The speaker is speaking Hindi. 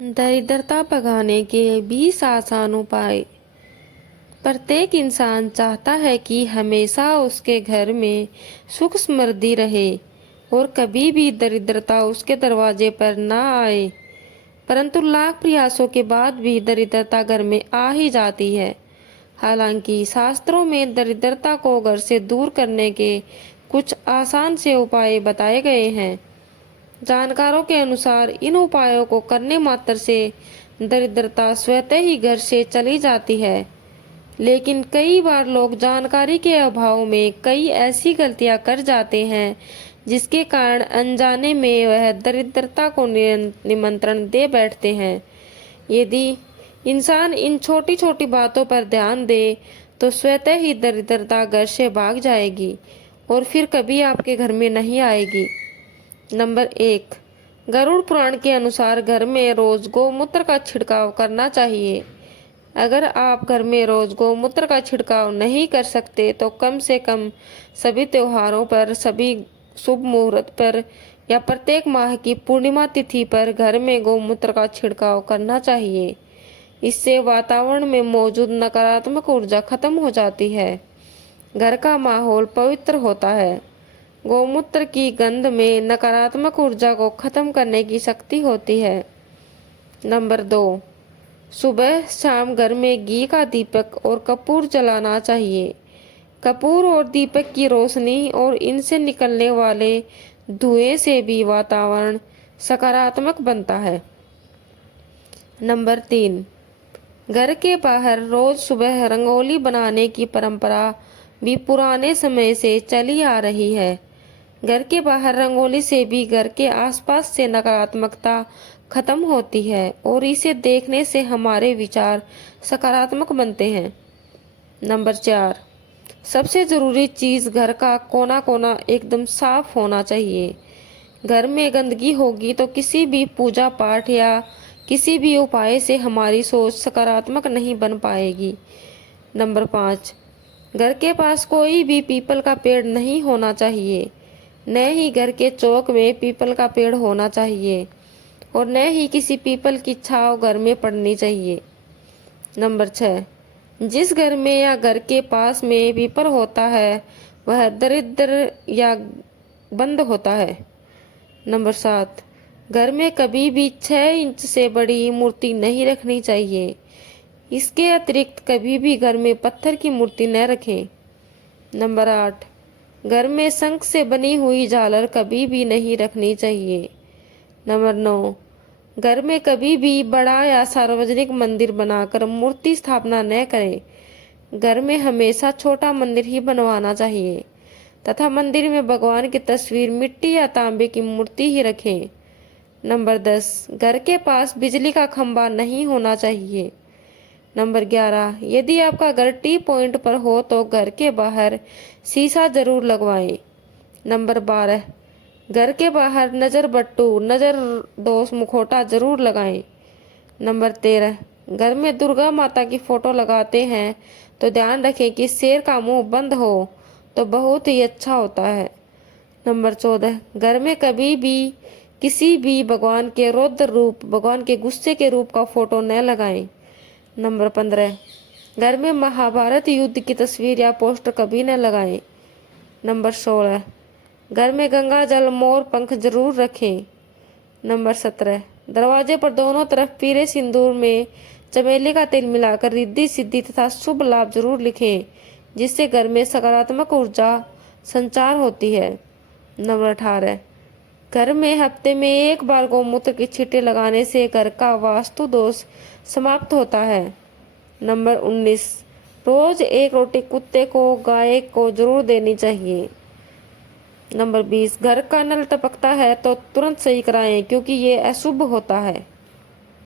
दरिद्रता भगाने के 20 आसान उपाय। प्रत्येक इंसान चाहता है कि हमेशा उसके घर में सुख समृद्धि रहे और कभी भी दरिद्रता उसके दरवाजे पर ना आए। परंतु लाख प्रयासों के बाद भी दरिद्रता घर में आ ही जाती है। हालांकि शास्त्रों में दरिद्रता को घर से दूर करने के कुछ आसान से उपाय बताए गए हैं। जानकारों के अनुसार इन उपायों को करने मात्र से दरिद्रता स्वतः ही घर से चली जाती है। लेकिन कई बार लोग जानकारी के अभाव में कई ऐसी गलतियां कर जाते हैं जिसके कारण अनजाने में वह दरिद्रता को निमंत्रण दे बैठते हैं। यदि इंसान इन छोटी छोटी बातों पर ध्यान दे तो स्वतः ही दरिद्रता घर से भाग जाएगी और फिर कभी आपके घर में नहीं आएगी। नंबर 1, गरुड़ पुराण के अनुसार घर में रोज गौमूत्र का छिड़काव करना चाहिए। अगर आप घर में रोज गौमूत्र का छिड़काव नहीं कर सकते तो कम से कम सभी त्योहारों पर, सभी शुभ मुहूर्त पर या प्रत्येक माह की पूर्णिमा तिथि पर घर में गौमूत्र का छिड़काव करना चाहिए। इससे वातावरण में मौजूद नकारात्मक ऊर्जा खत्म हो जाती है, घर का माहौल पवित्र होता है। गौमूत्र की गंध में नकारात्मक ऊर्जा को खत्म करने की शक्ति होती है। नंबर 2, सुबह शाम घर में घी का दीपक और कपूर जलाना चाहिए। कपूर और दीपक की रोशनी और इनसे निकलने वाले धुएं से भी वातावरण सकारात्मक बनता है। नंबर 3, घर के बाहर रोज सुबह रंगोली बनाने की परंपरा भी पुराने समय से चली आ रही है। घर के बाहर रंगोली से भी घर के आसपास से नकारात्मकता खत्म होती है और इसे देखने से हमारे विचार सकारात्मक बनते हैं। नंबर 4, सबसे ज़रूरी चीज़, घर का कोना कोना एकदम साफ होना चाहिए। घर में गंदगी होगी तो किसी भी पूजा पाठ या किसी भी उपाय से हमारी सोच सकारात्मक नहीं बन पाएगी। नंबर 5, घर के पास कोई भी पीपल का पेड़ नहीं होना चाहिए। न ही घर के चौक में पीपल का पेड़ होना चाहिए और न ही किसी पीपल की छांव घर में पड़नी चाहिए। नंबर 6, जिस घर में या घर के पास में पीपल होता है वह दरिद्र या बंद होता है। नंबर 7, घर में कभी भी 6 इंच से बड़ी मूर्ति नहीं रखनी चाहिए। इसके अतिरिक्त कभी भी घर में पत्थर की मूर्ति न रखें। नंबर 8, घर में शंख से बनी हुई झालर कभी भी नहीं रखनी चाहिए। नंबर 9, घर में कभी भी बड़ा या सार्वजनिक मंदिर बनाकर मूर्ति स्थापना न करें। घर में हमेशा छोटा मंदिर ही बनवाना चाहिए तथा मंदिर में भगवान की तस्वीर, मिट्टी या तांबे की मूर्ति ही रखें। नंबर 10, घर के पास बिजली का खंभा नहीं होना चाहिए। नंबर 11, यदि आपका घर टी पॉइंट पर हो तो घर के बाहर शीशा जरूर लगवाएं। नंबर 12, घर के बाहर नज़र बट्टू, नज़र दोष मुखौटा जरूर लगाएं। नंबर 13, घर में दुर्गा माता की फोटो लगाते हैं तो ध्यान रखें कि शेर का मुंह बंद हो तो बहुत ही अच्छा होता है। नंबर 14, घर में कभी भी किसी भी भगवान के रौद्र रूप, भगवान के गुस्से के रूप का फोटो न लगाएं। नंबर 15, घर में महाभारत युद्ध की तस्वीर या पोस्टर कभी न लगाएं। नंबर 16, घर में गंगा जल, मोर पंख जरूर रखें। नंबर 17, दरवाजे पर दोनों तरफ पीले सिंदूर में चमेली का तेल मिलाकर रिद्धि सिद्धि तथा शुभ लाभ जरूर लिखें, जिससे घर में सकारात्मक ऊर्जा संचार होती है। नंबर 18, घर में हफ्ते में एक बार गौमूत्र की छींटे लगाने से घर का वास्तु दोष समाप्त होता है। नंबर 19, रोज एक रोटी कुत्ते को, गाय को जरूर देनी चाहिए। नंबर 20, घर का नल टपकता है तो तुरंत सही कराएं क्योंकि ये अशुभ होता है।